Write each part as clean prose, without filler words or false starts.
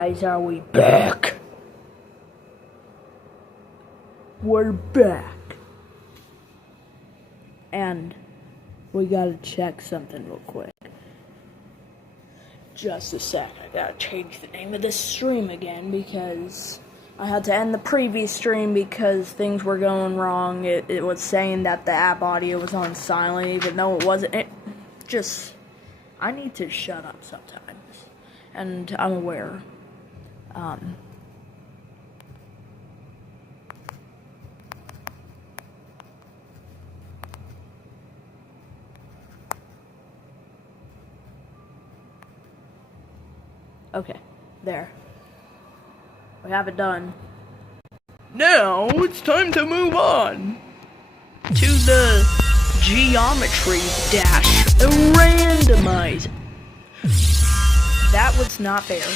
Guys, are we back? We're back. And we gotta check something real quick. Just a sec, I gotta change the name of this stream again because I had to end the previous stream because things were going wrong. It was saying that the app audio was on silent even though it wasn't. I need to shut up sometimes. And I'm aware. Okay, there. We have it done. Now it's time to move on to the geometry dash randomize. That was not fair.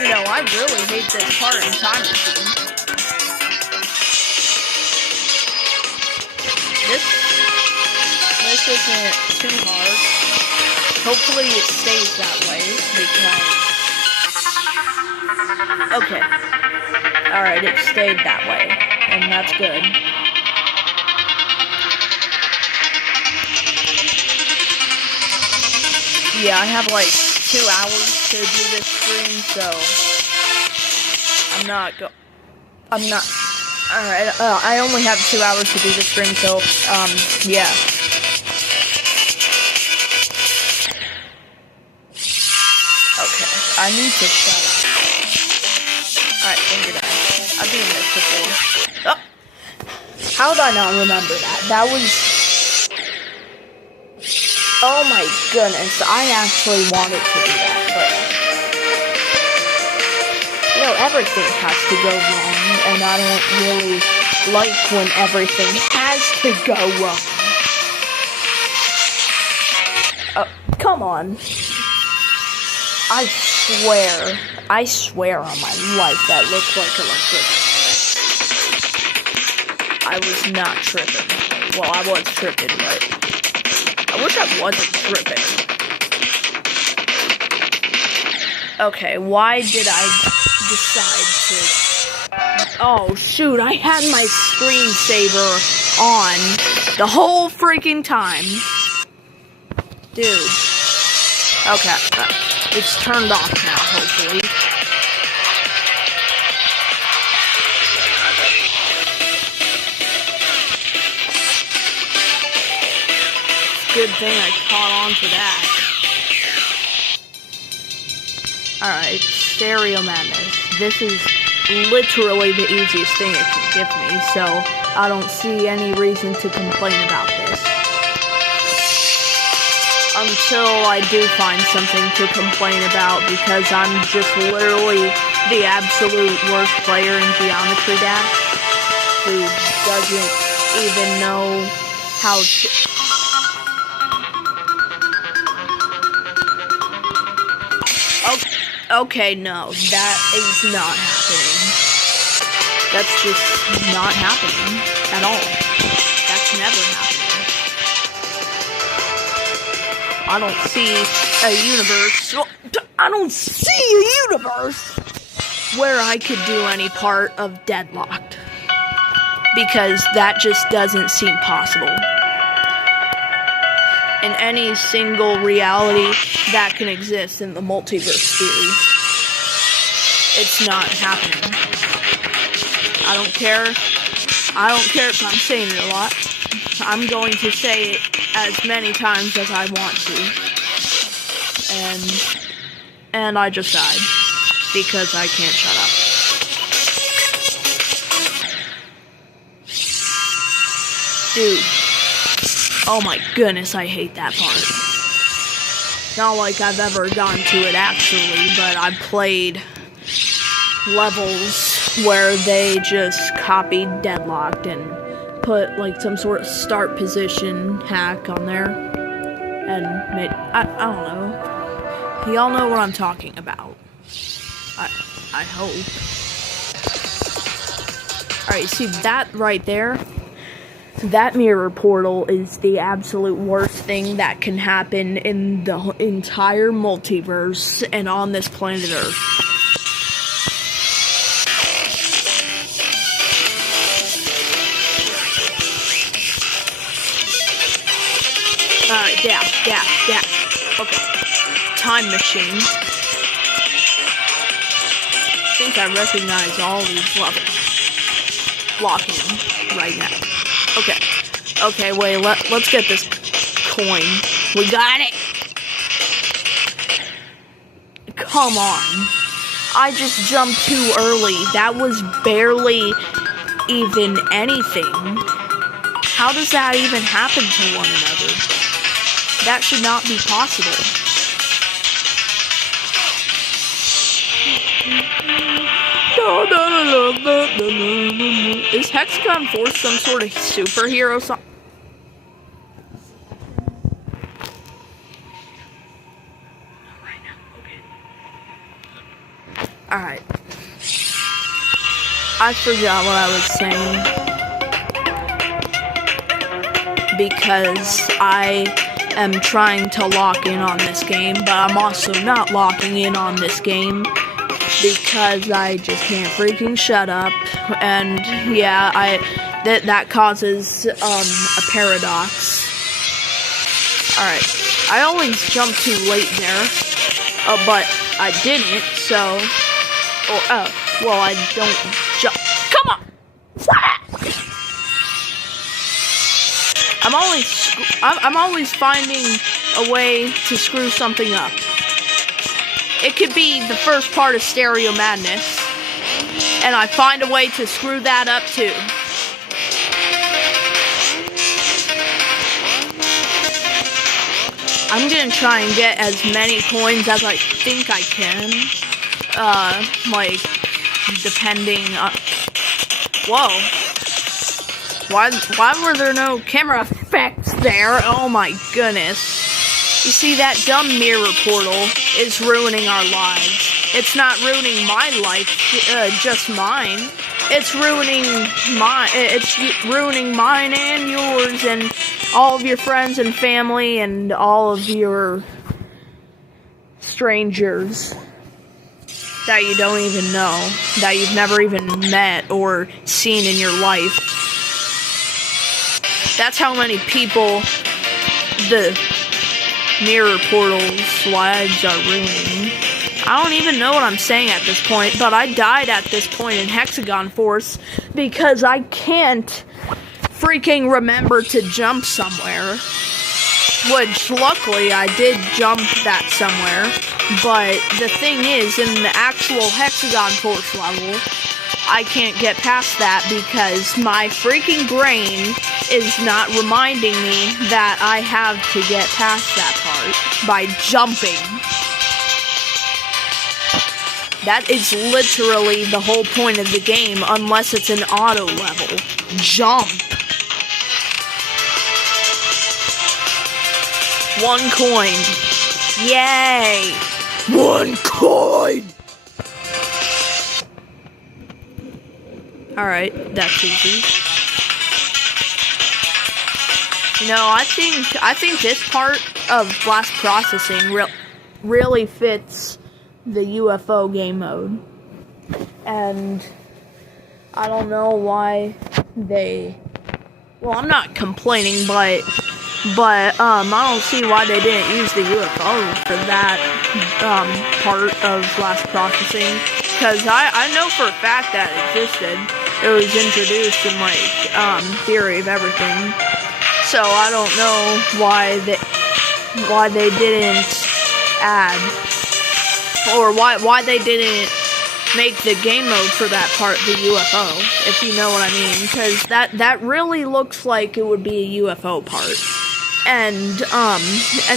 You know, I really hate this part in Time Machine. This isn't too hard. Hopefully it stays that way, because... Okay. Alright, it stayed that way, and that's good. Yeah, I have like 2 hours to do this stream, so alright, I only have 2 hours to do this stream, so, yeah. Okay, I need to shut up. Alright, finger down. I've seen this before. Oh! How did I not remember that? That was... Oh my goodness, I actually wanted to do that, but... You know, everything has to go wrong, and I don't really like when everything has to go wrong. Oh, come on. I swear on my life that looked like electricity. I was not tripping. Well, I was tripping, but I wish I wasn't tripping. Okay, why did I decide to... Oh, shoot, I had my screensaver on the whole freaking time. Dude. Okay, it's turned off now, hopefully. Good thing I caught on to that. Alright, Stereo Madness. This is literally the easiest thing it can give me, so I don't see any reason to complain about this. Until I do find something to complain about, because I'm just literally the absolute worst player in Geometry Dash, who doesn't even know how to... Okay, no, that is not happening. That's just not happening at all. That's never happening. I don't see a universe. I don't see a universe where I could do any part of Deadlocked. Because that just doesn't seem possible. In any single reality that can exist in the multiverse theory. It's not happening. I don't care if I'm saying it a lot. I'm going to say it as many times as I want to. And I just died. Because I can't shut up. Dude. Oh my goodness, I hate that part. Not like I've ever gone to it actually, but I've played levels where they just copied Deadlocked and put like some sort of start position hack on there, and I don't know. Y'all know what I'm talking about. I hope. Alright, see that right there? That mirror portal is the absolute worst thing that can happen in the entire multiverse and on this planet Earth. Alright, yeah. Okay. Time machine. I think I recognize all these levels. Lock in right now. Okay, wait, let's get this coin. We got it! Come on. I just jumped too early. That was barely even anything. How does that even happen to one another? That should not be possible. Is Hexagon Force some sort of superhero song? Alright. I forgot what I was saying. Because I am trying to lock in on this game, but I'm also not locking in on this game. Because I just can't freaking shut up, and yeah, that causes a paradox. Alright, I always jump too late there, but I didn't, so, well, I don't jump. Come on! I'm always finding a way to screw something up. It could be the first part of Stereo Madness, and I find a way to screw that up too. I'm gonna try and get as many coins as I think I can. Like, depending on... Whoa. Why were there no camera effects there? Oh my goodness. You see, that dumb mirror portal is ruining our lives. It's not ruining my life, just mine. It's ruining mine and yours and all of your friends and family and all of your strangers that you don't even know, that you've never even met or seen in your life. That's how many people the mirror portal's lives are ruining. I don't even know what I'm saying at this point, but I died at this point in Hexagon Force because I can't freaking remember to jump somewhere. Which, luckily, I did jump that somewhere. But the thing is, in the actual Hexagon Force level, I can't get past that because my freaking brain is not reminding me that I have to get past that part by jumping. That is literally the whole point of the game, unless it's an auto level. Jump. 1 coin. Yay! 1 coin! Alright, that's easy. You know, I think this part of blast processing really fits the UFO game mode. And I don't know why they... Well, I'm not complaining, but I don't see why they didn't use the UFO for that part of blast processing. Because I know for a fact that it existed. It was introduced in, like, Theory of Everything. So I don't know why they didn't add, or why they didn't make the game mode for that part the UFO, if you know what I mean. Because that really looks like it would be a UFO part. And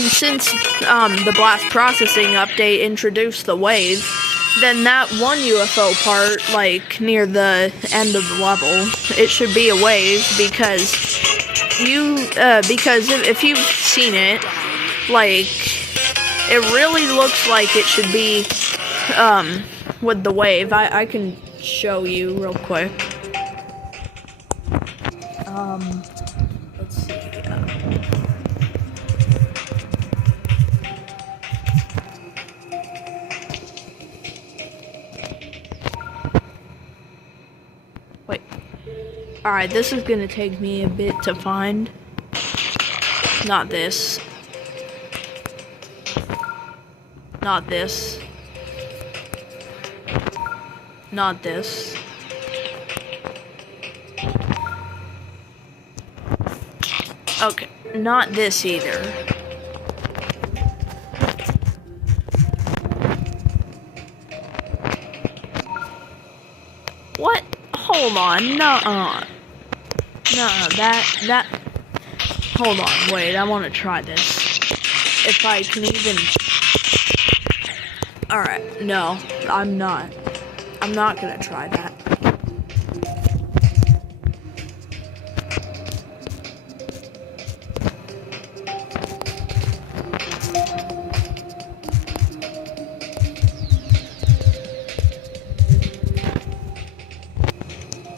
since the blast processing update introduced the wave, then that one UFO part, like, near the end of the level, it should be a wave, because if you've seen it, like, it really looks like it should be, with the wave. I can show you real quick. Let's see. Wait. Alright, this is gonna take me a bit to find. Not this. Not this. Not this. Okay, not this either. What? Hold on, nuh-uh. No, that... Hold on, wait, I want to try this. If I can even... Alright, no, I'm not. I'm not gonna try that.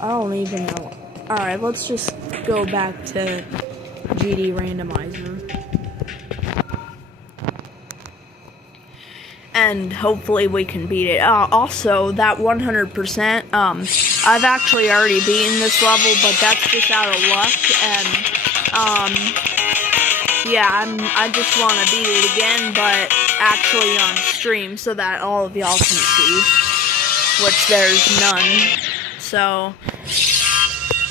I don't even know. Alright, let's just go back to GD Randomizer. And hopefully we can beat it. Also, that 100%, I've actually already beaten this level, but that's just out of luck, and, yeah, I just want to beat it again, but actually on stream, so that all of y'all can see, which there's none.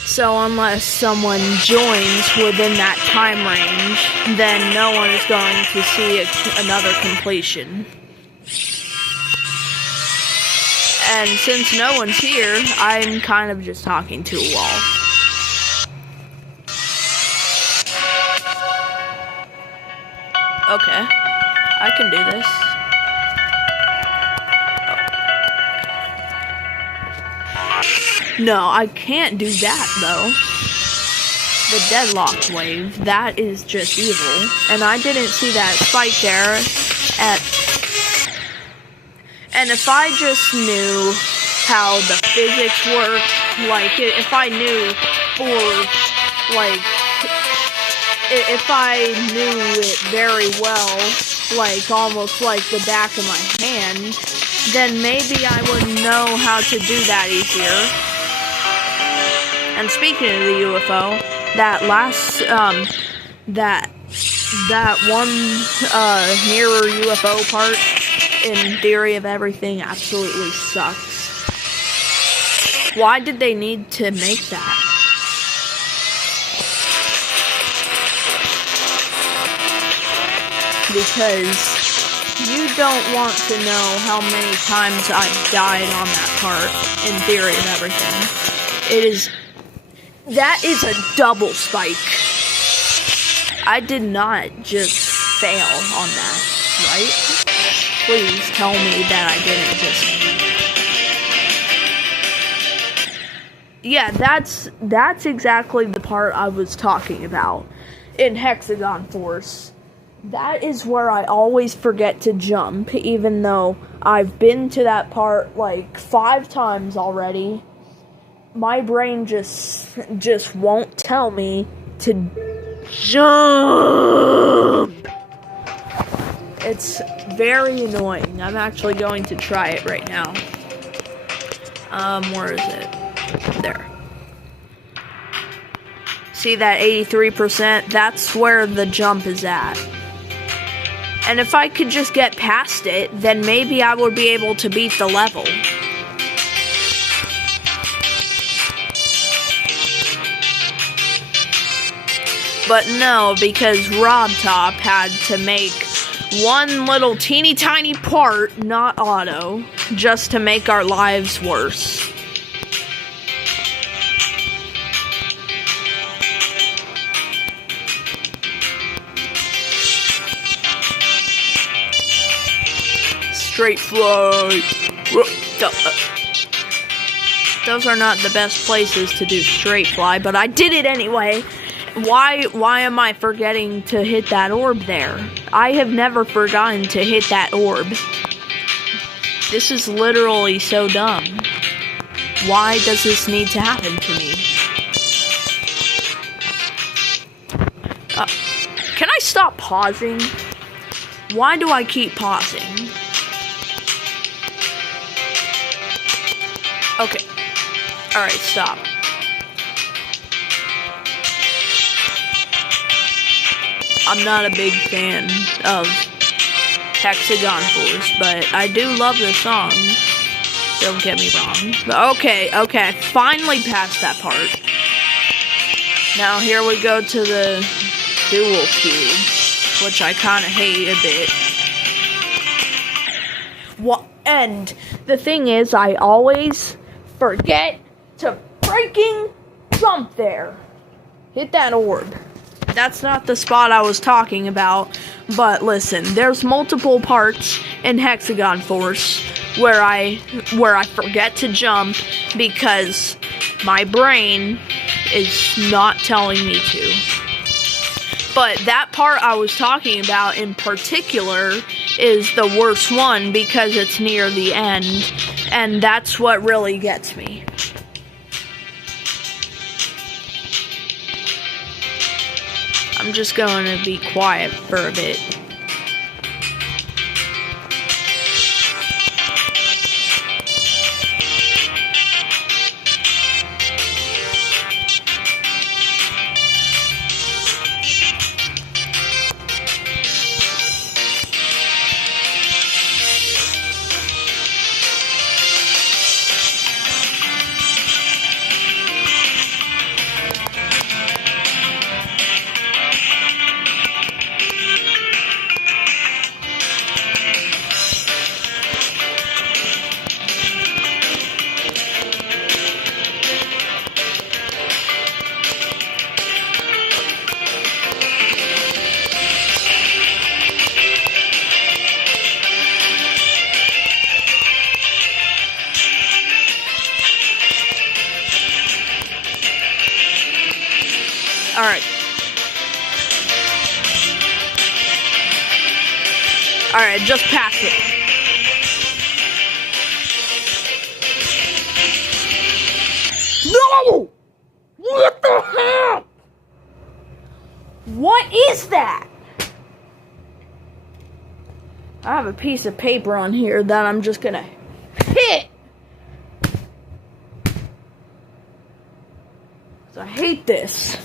So unless someone joins within that time range, then no one is going to see another completion. And since no one's here, I'm kind of just talking to a wall. Okay, I can do this. No, I can't do that, though. The deadlock wave, that is just evil. And I didn't see that spike there And if I just knew how the physics worked, like, if I knew if I knew it very well, like, almost like the back of my hand, then maybe I would know how to do that easier. And speaking of the UFO, that last, that one, mirror UFO part in Theory of Everything absolutely sucks. Why did they need to make that? Because you don't want to know how many times I've died on that part in Theory of Everything. That is a double spike. I did not just fail on that, right? Please tell me that I didn't just... Yeah, that's exactly the part I was talking about in Hexagon Force. That is where I always forget to jump, even though I've been to that part like 5 times already. My brain just won't tell me to jump. It's very annoying. I'm actually going to try it right now. Where is it? There. See that 83%? That's where the jump is at. And if I could just get past it, then maybe I would be able to beat the level. But no, because RobTop had to make one little teeny tiny part, not auto, just to make our lives worse. Straight flight. Those are not the best places to do straight fly, but I did it anyway. Why am I forgetting to hit that orb there? I have never forgotten to hit that orb. This is literally so dumb. Why does this need to happen to me? Can I stop pausing? Why do I keep pausing? Okay. Alright, stop. I'm not a big fan of Hexagon Force, but I do love the song. Don't get me wrong. But okay, I finally passed that part. Now here we go to the dual cube, which I kind of hate a bit. And the thing is, I always forget to freaking jump there. Hit that orb. That's not the spot I was talking about, but listen, there's multiple parts in Hexagon Force where I forget to jump because my brain is not telling me to. But that part I was talking about in particular is the worst one because it's near the end, and that's what really gets me. I'm just going to be quiet for a bit. Alright, just pass it. No! What the hell? What is that? I have a piece of paper on here that I'm just gonna hit. I hate this.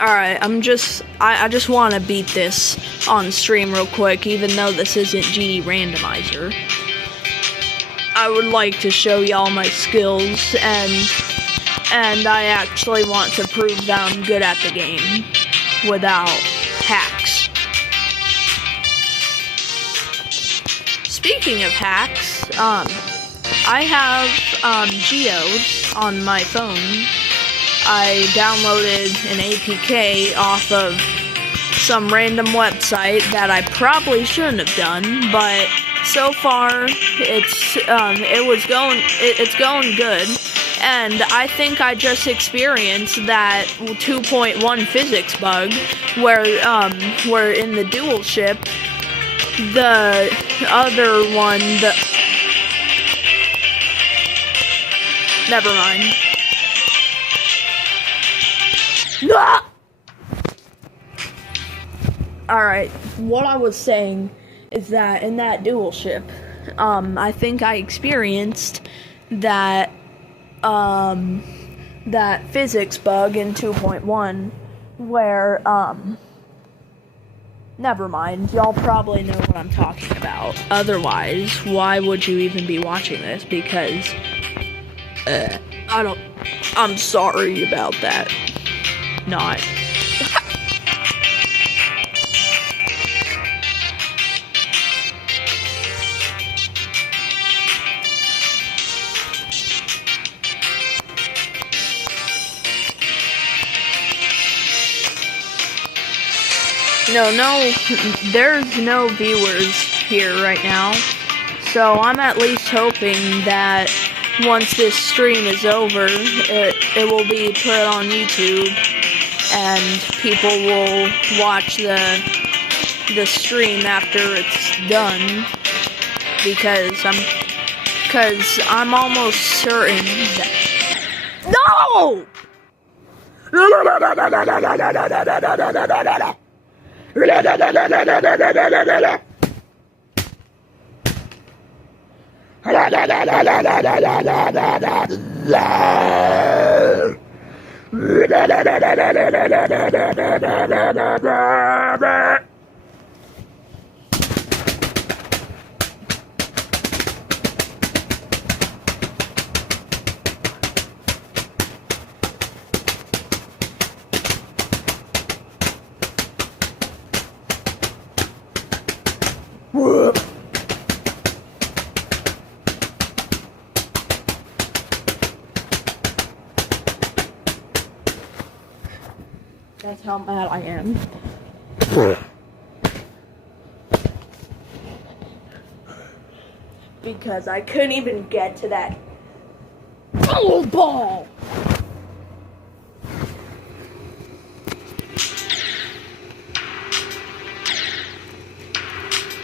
Alright, I just want to beat this on stream real quick, even though this isn't GD Randomizer. I would like to show y'all my skills, and I actually want to prove that I'm good at the game without hacks. Speaking of hacks, I have Geode on my phone. I downloaded an APK off of some random website that I probably shouldn't have done, but so far it's going good. And I think I just experienced that 2.1 physics bug where in the dual ship, the other one, never mind. Ah! Alright, what I was saying is that in that dual ship, I think I experienced that that physics bug in 2.1 where, never mind, y'all probably know what I'm talking about. Otherwise, why would you even be watching this? Because, I'm sorry about that. Not. No, there's no viewers here right now. So I'm at least hoping that once this stream is over, it will be put on YouTube and people will watch the stream after it's done, because I'm almost certain that no. That's how mad I am. Because I couldn't even get to that goal ball.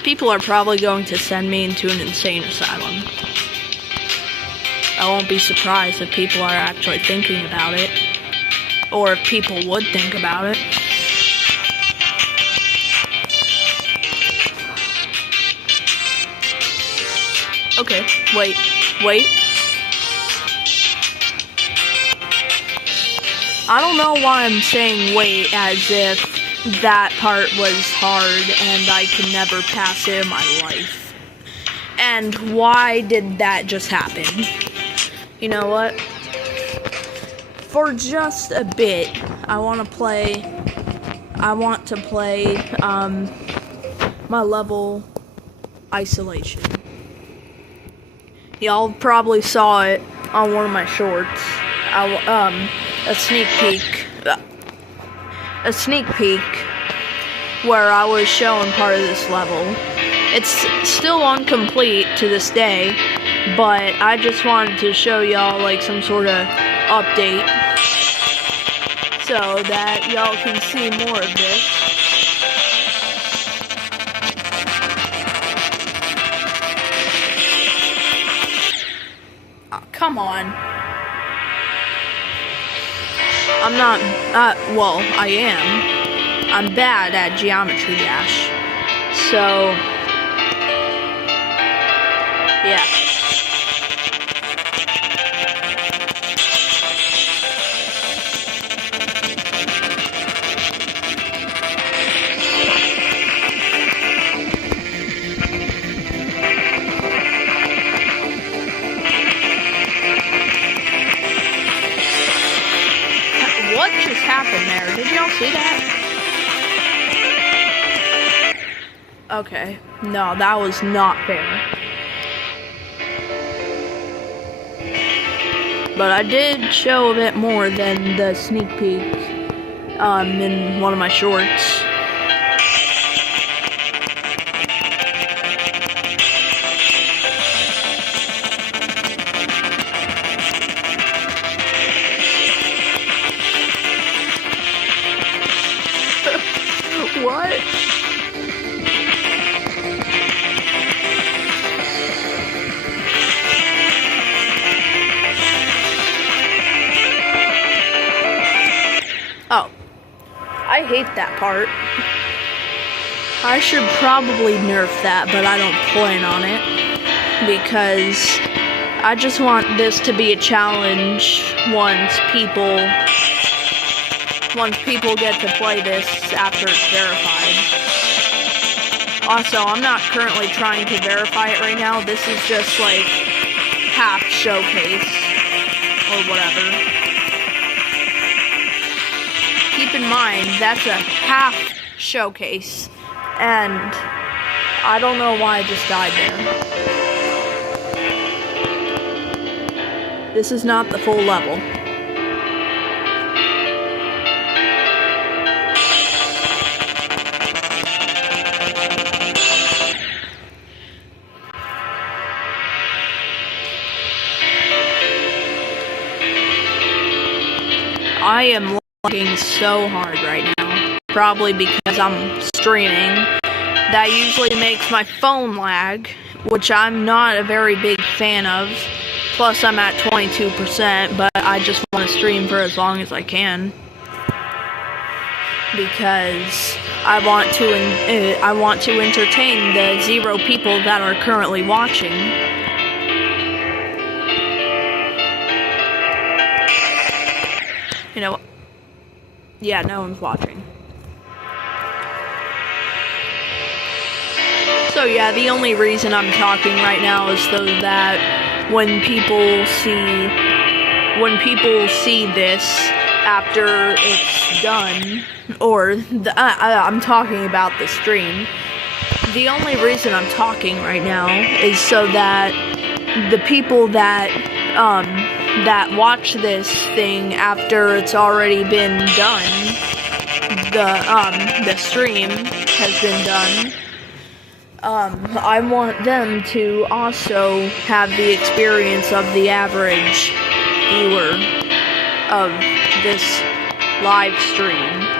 People are probably going to send me into an insane asylum. I won't be surprised if people are actually thinking about it. Or if people would think about it. Okay, wait. I don't know why I'm saying wait as if that part was hard and I could never pass it in my life. And why did that just happen? You know what? For just a bit, I want to play my level Isolation. Y'all probably saw it on one of my shorts. A sneak peek where I was showing part of this level. It's still incomplete to this day, but I just wanted to show y'all like some sort of update so that y'all can see more of this. Oh, come on. I'm not, well, I am. I'm bad at Geometry Dash. So, yeah. What just happened there? Did y'all see that? Okay. No, that was not fair. But I did show a bit more than the sneak peek in one of my shorts. What? Oh. I hate that part. I should probably nerf that, but I don't plan on it. Because I just want this to be a challenge once people get to play this after it's verified. Also, I'm not currently trying to verify it right now. This is just like half showcase or whatever. Keep in mind, that's a half showcase. And I don't know why I just died there. This is not the full level. I am lagging so hard right now. Probably because I'm streaming. That usually makes my phone lag, which I'm not a very big fan of. Plus, I'm at 22%, but I just want to stream for as long as I can. Because I want to entertain the 0 people that are currently watching. You know, yeah, no one's watching. So yeah, the only reason I'm talking right now is so that when people see this after it's done, or I'm talking about the stream. The only reason I'm talking right now is so that the people that watch this thing after it's already been done, the stream has been done. I want them to also have the experience of the average viewer of this live stream.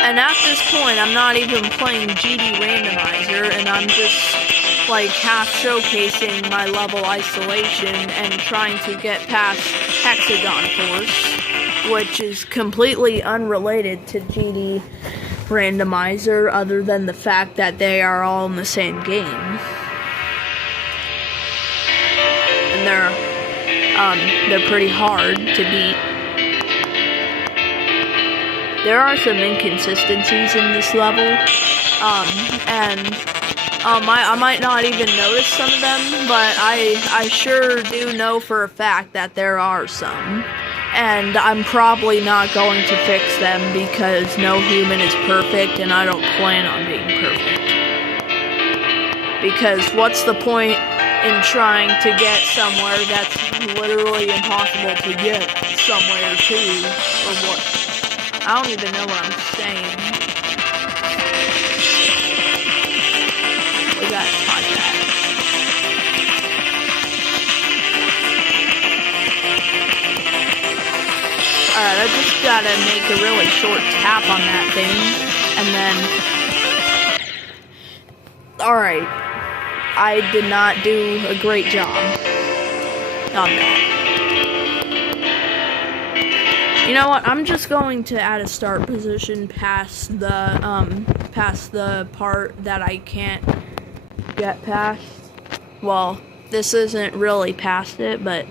And at this point, I'm not even playing GD Randomizer, and I'm just, like, half showcasing my level isolation and trying to get past Hexagon Force, which is completely unrelated to GD Randomizer, other than the fact that they are all in the same game. And they're pretty hard to beat. There are some inconsistencies in this level, and I might not even notice some of them, but I sure do know for a fact that there are some. And I'm probably not going to fix them because no human is perfect, and I don't plan on being perfect. Because what's the point in trying to get somewhere that's literally impossible to get somewhere to, or what? I don't even know what I'm saying. We gotta try that. Alright, I just gotta make a really short tap on that thing, and then... Alright. I did not do a great job on that. You know what? I'm just going to add a start position past the part that I can't get past. Well, this isn't really past it, but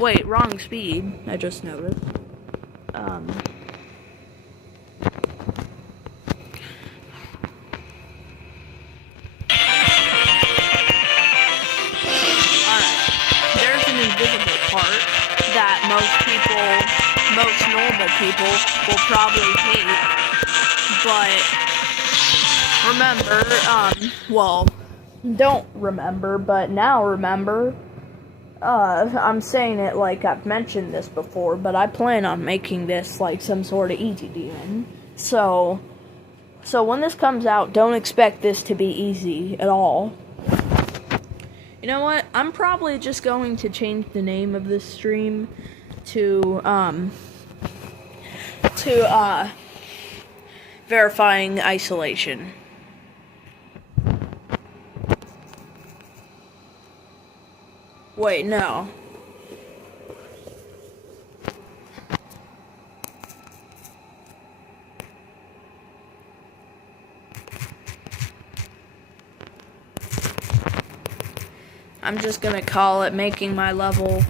wait, wrong speed. I just noticed. Invisible part that most normal people will probably hate, but remember, well, don't remember, but now remember, I'm saying it like I've mentioned this before, but I plan on making this like some sort of ETDM, so when this comes out, don't expect this to be easy at all. You know what? I'm probably just going to change the name of this stream to verifying isolation. Wait, no. I'm just gonna call it making my level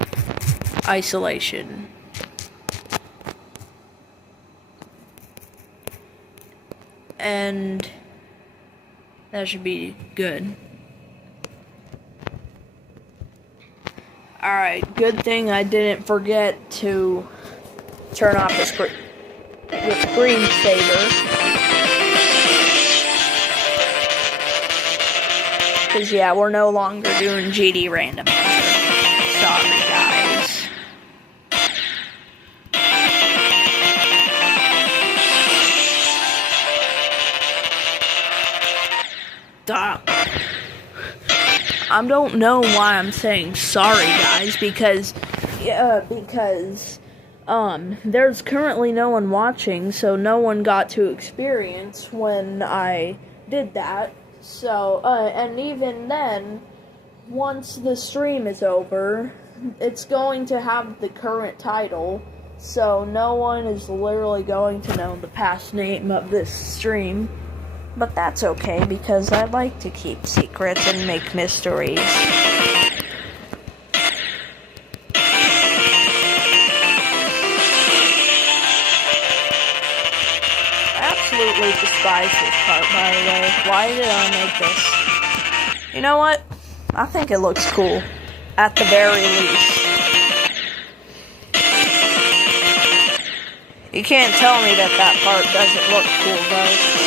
isolation. And that should be good. Alright, good thing I didn't forget to turn off the screensaver. Because, yeah, we're no longer doing GD Randomizer. Sorry, guys. Stop. I don't know why I'm saying sorry, guys, because there's currently no one watching, so no one got to experience when I did that. So, and even then, once the stream is over, it's going to have the current title, so no one is literally going to know the past name of this stream. But that's okay, because I like to keep secrets and make mysteries. I absolutely despise this part, by the way. Why did I make this? You know what? I think it looks cool, at the very least. You can't tell me that part doesn't look cool, though.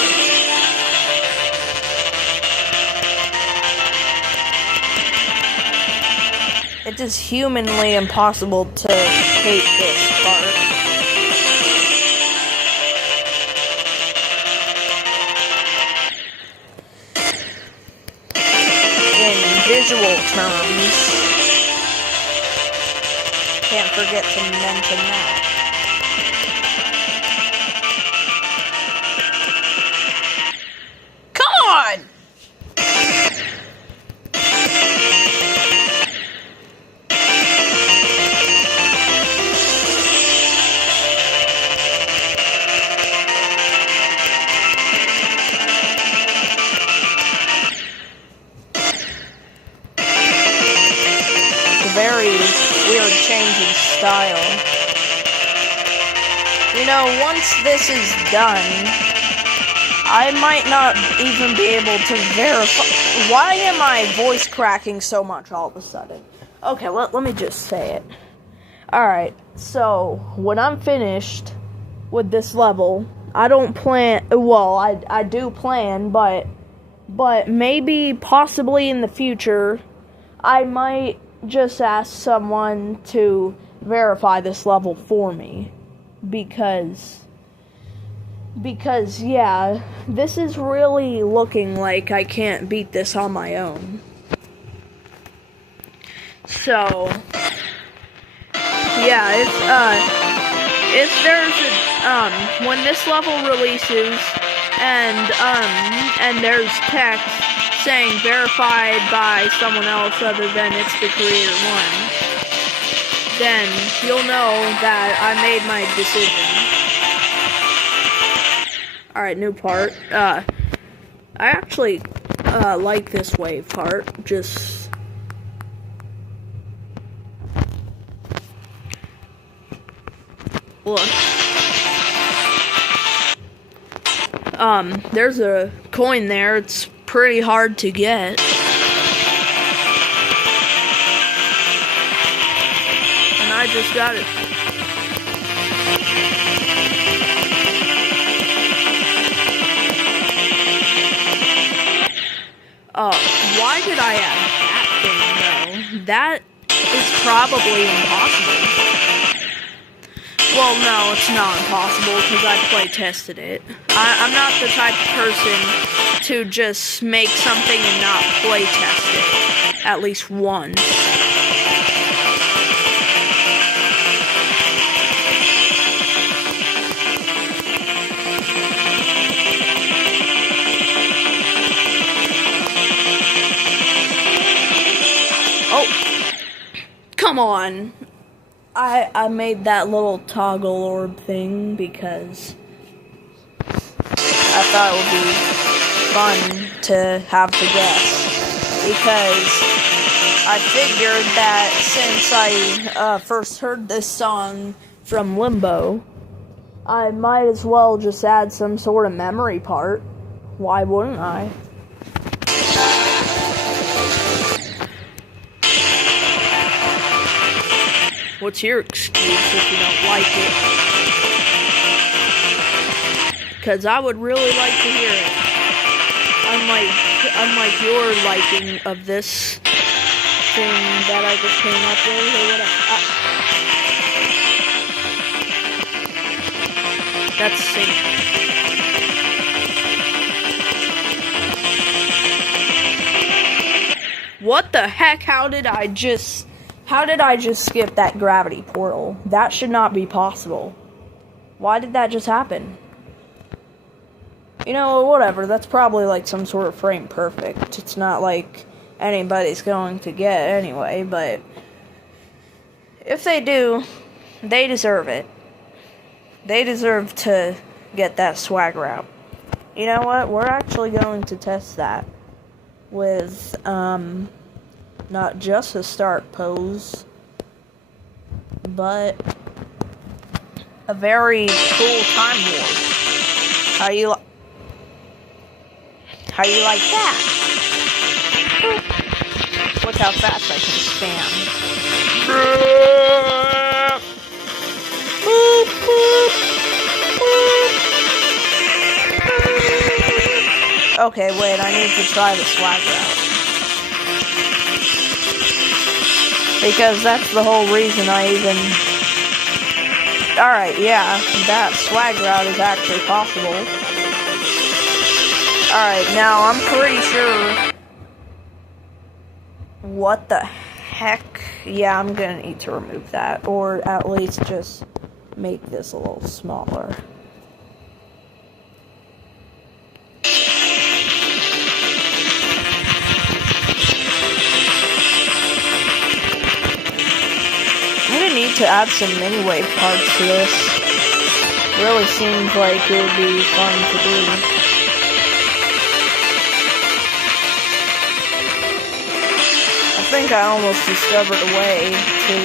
It is humanly impossible to hate this part. In visual terms, can't forget to mention that. Come on! Very weird change in style. You know, once this is done, I might not even be able to verify. Why am I voice cracking so much all of a sudden? Okay, let me just say it. Alright, so when I'm finished with this level, I don't plan, well, I do plan, but maybe possibly in the future, I might just ask someone to verify this level for me, because yeah, this is really looking like I can't beat this on my own. So yeah, if there's a when this level releases and there's text saying verified by someone else other than It's the Creator 1, then you'll know that I made my decision. Alright, new part. I actually like this wave part. Just look. There's a coin there. It's pretty hard to get. And I just got it. Why did I add that thing, though? That is probably impossible. Well, no, it's not impossible, because I play tested it. I'm not the type of person to just make something and not play test it at least once. Oh, come on. I made that little toggle orb thing because I thought it would be fun to have to guess. Because I figured that since I first heard this song from Limbo, I might as well just add some sort of memory part. Why wouldn't I? What's your excuse if you don't like it? Because I would really like to hear it. Unlike your liking of this thing that I just came up with, or whatever. That's sync. What the heck? How did I just skip that gravity portal? That should not be possible. Why did that just happen? You know, whatever. That's probably like some sort of frame perfect. It's not like anybody's going to get anyway, but if they do, they deserve it. They deserve to get that swagger out. You know what? We're actually going to test that with, not just a start pose, but a very cool time warp. How you like that? Look how fast I can spam. Boop, boop, boop. Okay, wait, I need to try the swagger out. Because that's the whole reason I even... Alright, yeah, that swagger out is actually possible. Alright, now I'm pretty sure... What the heck? Yeah, I'm gonna need to remove that. Or at least just make this a little smaller. I'm gonna need to add some mini-wave parts to this. Really seems like it would be fun to do. I think I almost discovered a way to...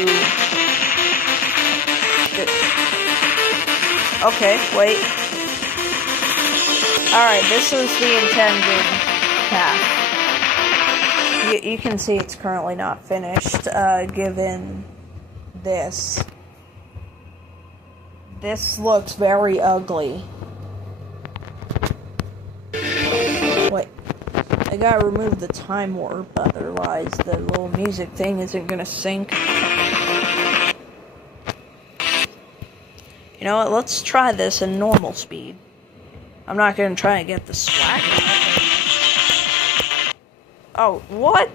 Okay, wait. Alright, this is the intended path. You can see it's currently not finished, given this. This looks very ugly. Wait. I gotta remove the time warp, otherwise the little music thing isn't gonna sync. You know what, let's try this in normal speed. I'm not gonna try and get the swag out. Oh, what?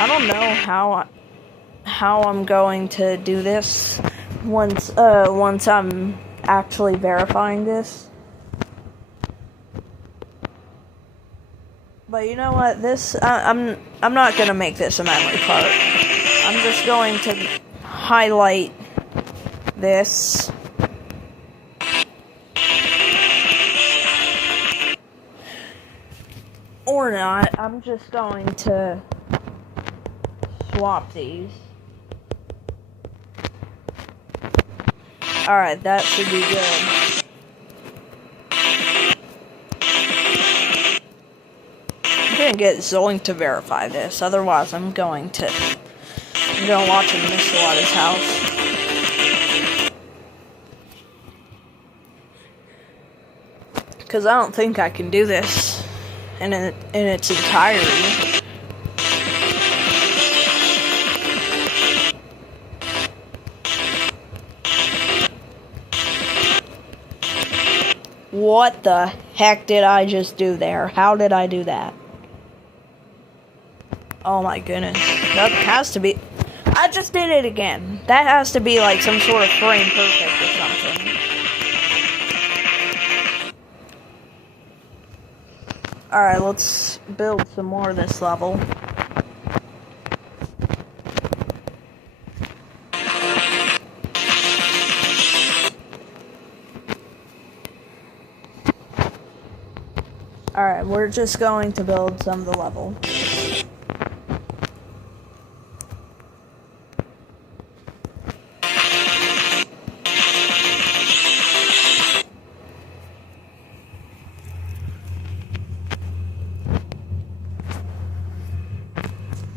I don't know how I'm going to do this once I'm actually verifying this. But you know what? This I'm not gonna make this a memory card. I'm just going to highlight this. Or not. I'm just going to swap these. Alright, that should be good. I'm gonna get Zoink to verify this, otherwise I'm gonna watch him miss a lot of his house. Because I don't think I can do this in its entirety. What the heck did I just do there? How did I do that? Oh my goodness. That has to be... I just did it again. That has to be like some sort of frame perfect or something. Alright, let's build some more of this level. Alright, we're just going to build some of the level.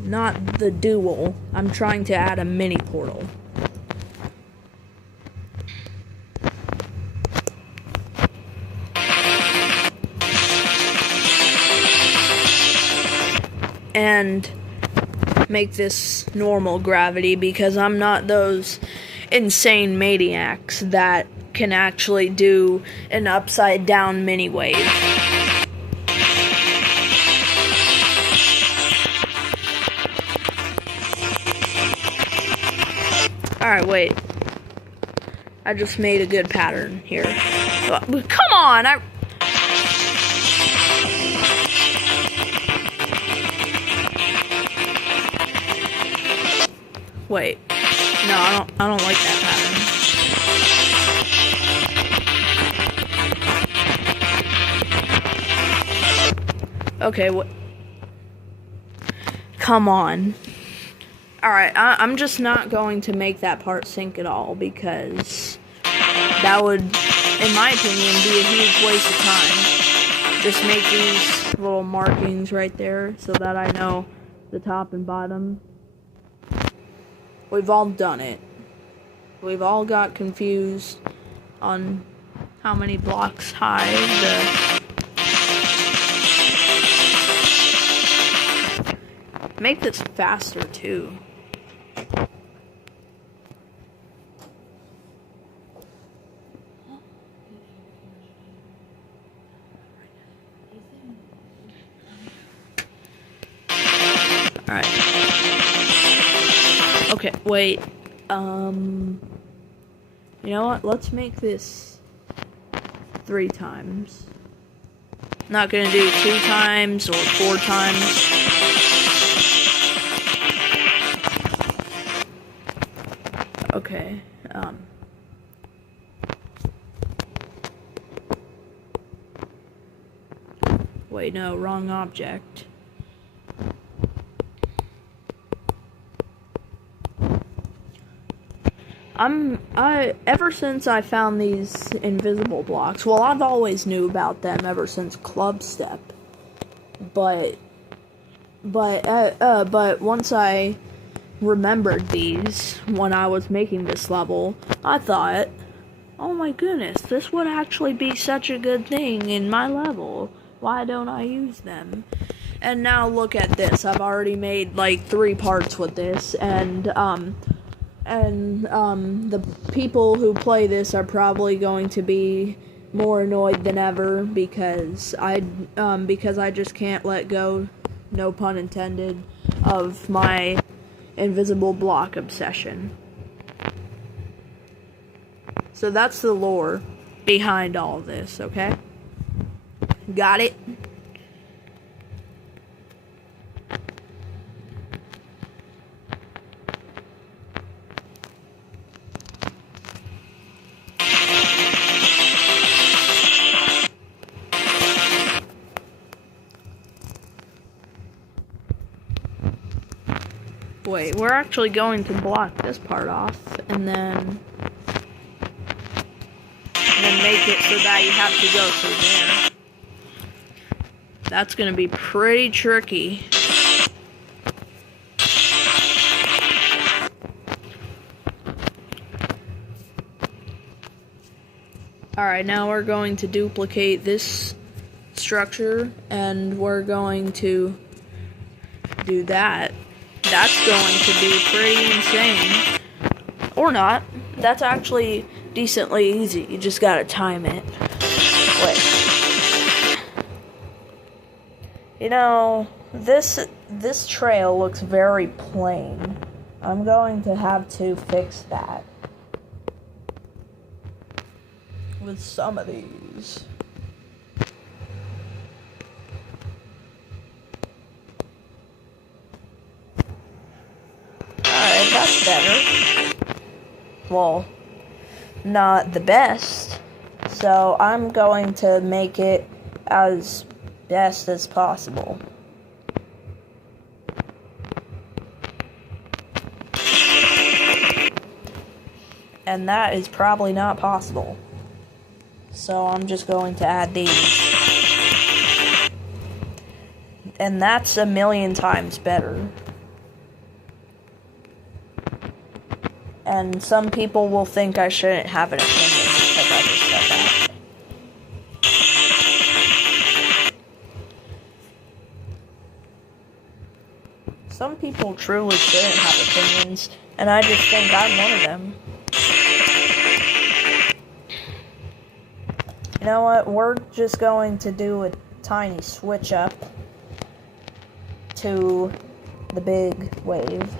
Not the dual. I'm trying to add a mini portal. And make this normal gravity, because I'm not those insane maniacs that can actually do an upside down mini wave. Alright, wait. I just made a good pattern here. Come on! Wait. No, I don't like that pattern. Okay, what? Come on. Alright, I'm just not going to make that part sink at all, because that would, in my opinion, be a huge waste of time. Just make these little markings right there so that I know the top and bottom. We've all done it. We've all got confused on how many blocks high Make this faster too. Alright. Okay, wait. You know what? Let's make this 3 times. Not gonna do 2 times or 4 times. Okay, wait, no, wrong object. Ever since I found these invisible blocks, well, I've always knew about them ever since Club Step, but once I remembered these when I was making this level, I thought, oh my goodness, this would actually be such a good thing in my level. Why don't I use them? And now look at this. I've already made like 3 parts with this, and the people who play this are probably going to be more annoyed than ever because I just can't let go, no pun intended, of my invisible block obsession. So that's the lore behind all this, okay? Got it? Wait, we're actually going to block this part off, and then make it so that you have to go through there. That's gonna be pretty tricky. Alright, now we're going to duplicate this structure, and we're going to do that. That's going to be pretty insane. Or not. That's actually decently easy. You just gotta time it. Wait. You know, this trail looks very plain. I'm going to have to fix that with some of these. Alright, that's better. Well, not the best. So I'm going to make it as best as possible. And that is probably not possible. So I'm just going to add these. And that's a million times better. And some people will think I shouldn't have an opinion because I just said that. Some people truly shouldn't have opinions, and I just think I'm one of them. You know what? We're just going to do a tiny switch up to the big wave.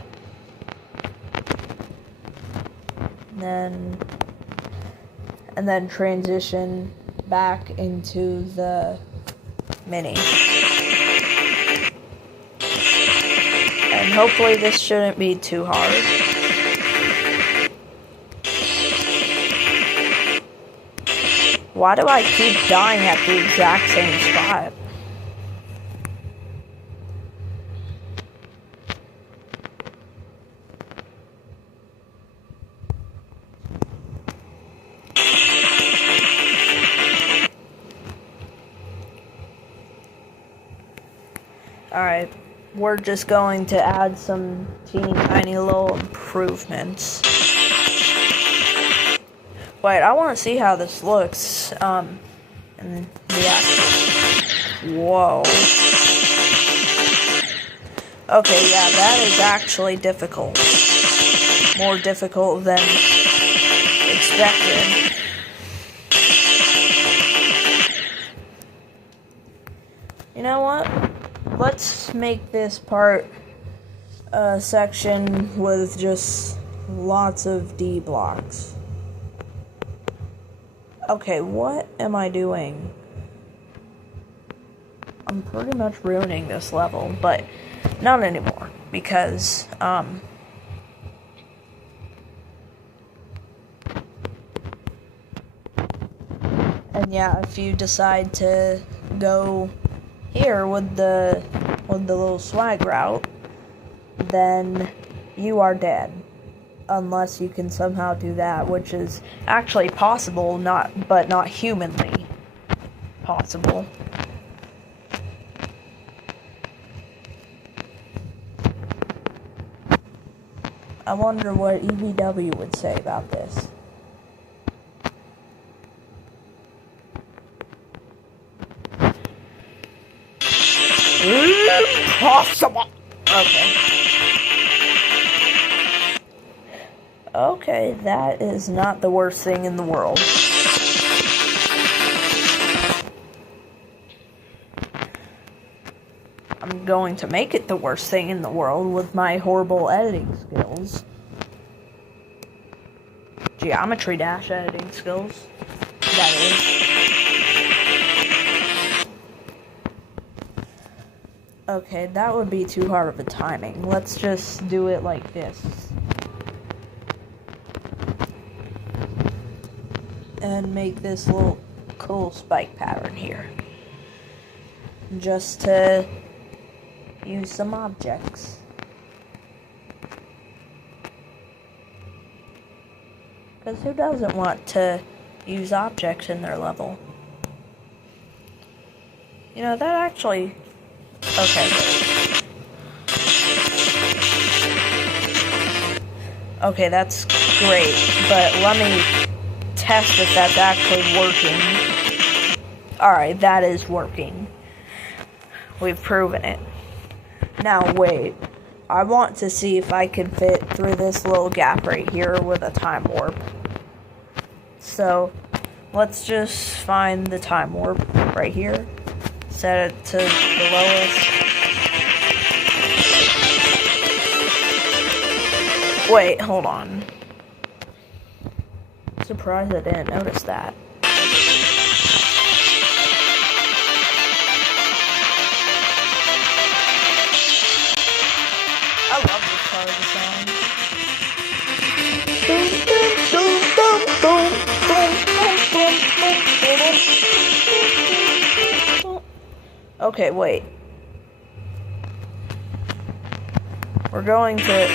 And then transition back into the mini. And hopefully this shouldn't be too hard. Why do I keep dying at the exact same spot? Alright, we're just going to add some teeny tiny little improvements. Wait, I want to see how this looks, in the actual... Whoa. Okay, yeah, that is actually difficult. More difficult than expected. You know what? Let's make this part a section with just lots of D blocks. Okay, what am I doing? I'm pretty much ruining this level, but not anymore, because, and yeah, if you decide to go here with the little swag route, then you are dead. Unless you can somehow do that, which is actually possible, but not humanly possible. I wonder what EBW would say about this. Impossible! Okay. Okay, that is not the worst thing in the world. I'm going to make it the worst thing in the world with my horrible editing skills. Geometry Dash editing skills. That is. Okay, that would be too hard of a timing. Let's just do it like this. And make this little cool spike pattern here. Just to use some objects. Because who doesn't want to use objects in their level? You know, that actually... Okay. Okay, that's great, but let me test if that's actually working. Alright, that is working. We've proven it. Now, wait. I want to see if I can fit through this little gap right here with a time warp. So, let's just find the time warp right here. Set it to the lowest. Wait, hold on. Surprised I didn't notice that. I love this part of the song. Okay, wait. We're going to...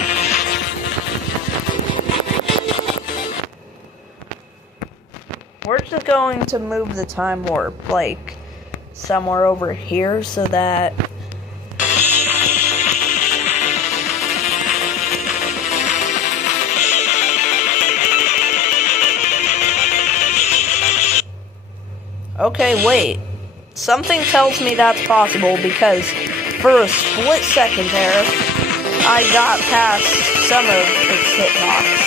We're just going to move the time warp, like, somewhere over here so that... Okay, wait. Something tells me that's possible because for a split second there, I got past some of its hitbox.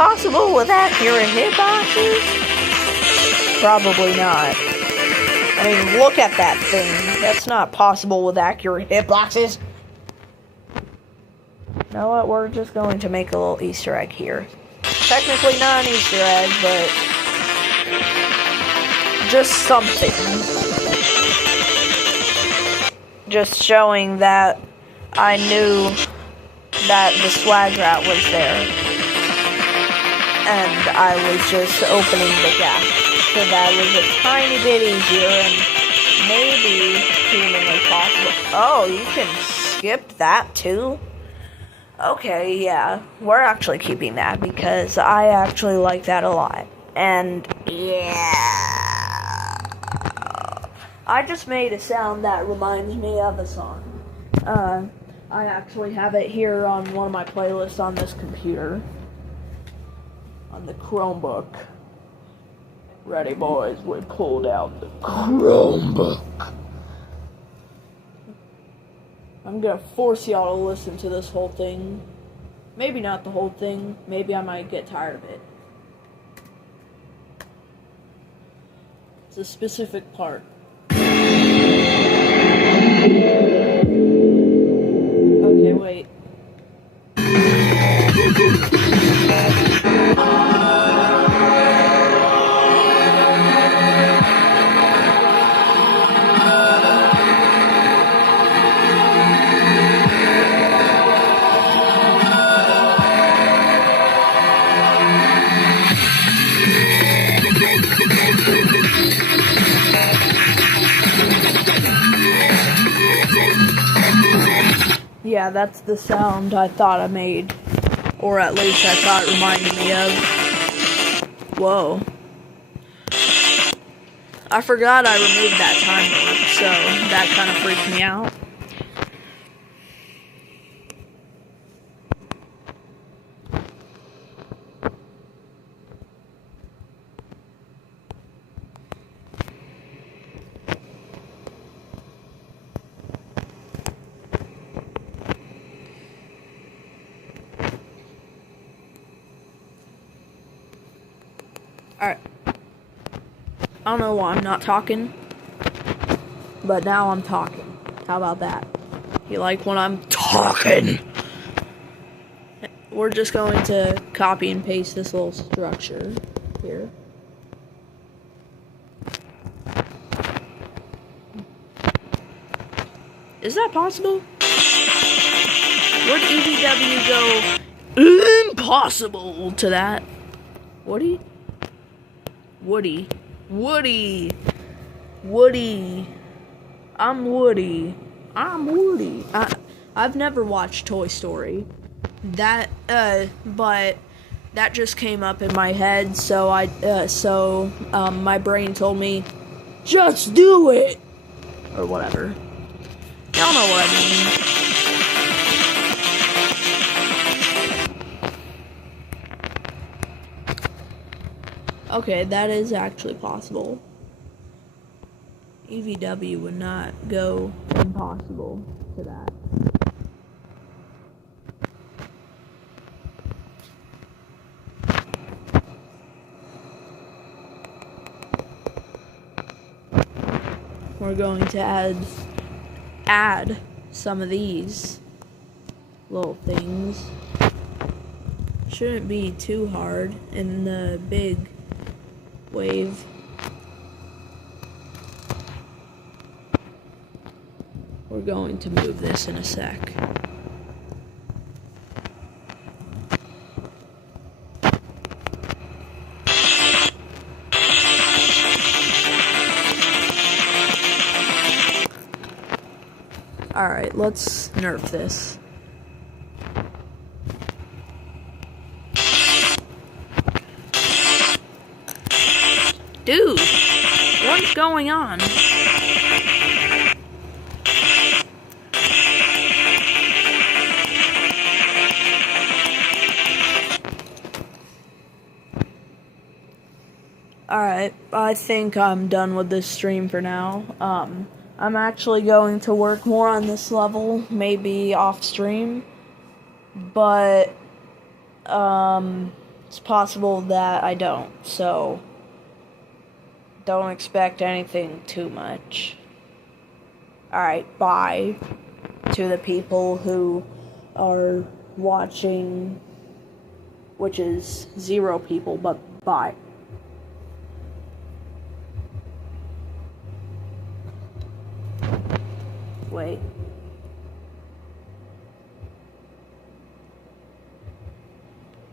possible with accurate hitboxes? Probably not. I mean, look at that thing. That's not possible with accurate hitboxes. You know what? We're just going to make a little Easter egg here. Technically not an Easter egg, but just something. Just showing that I knew that the swag rat was there. And I was just opening the gap. So that was a tiny bit easier and maybe humanly possible. Oh, you can skip that too? Okay, yeah. We're actually keeping that because I actually like that a lot. And yeah. I just made a sound that reminds me of a song. I actually have it here on one of my playlists on this computer. On the Chromebook. Ready, boys? We pulled out the Chromebook. I'm gonna force y'all to listen to this whole thing. Maybe not the whole thing. Maybe I might get tired of it. It's a specific part. Okay, wait. Yeah, that's the sound I thought I made. Or at least I thought it reminded me of. Whoa. I forgot I removed that time warp, so that kind of freaked me out. Alright. I don't know why I'm not talking, but now I'm talking. How about that? You like when I'm talking? We're just going to copy and paste this little structure here. Is that possible? Where'd EVW go? Impossible to that. Woody? Woody. Woody. Woody. I'm Woody. I'm Woody. I've never watched Toy Story. But that just came up in my head, so my brain told me, just do it! Or whatever. Y'all know what I mean. Okay, that is actually possible. EVW would not go impossible to that. We're going to add some of these little things. Shouldn't be too hard in the big wave. We're going to move this in a sec. Alright, let's nerf this. Dude, what's going on? Alright, I think I'm done with this stream for now. I'm actually going to work more on this level, maybe off stream, but it's possible that I don't. So, don't expect anything too much. Alright, bye to the people who are watching, which is 0 people, but bye. Wait.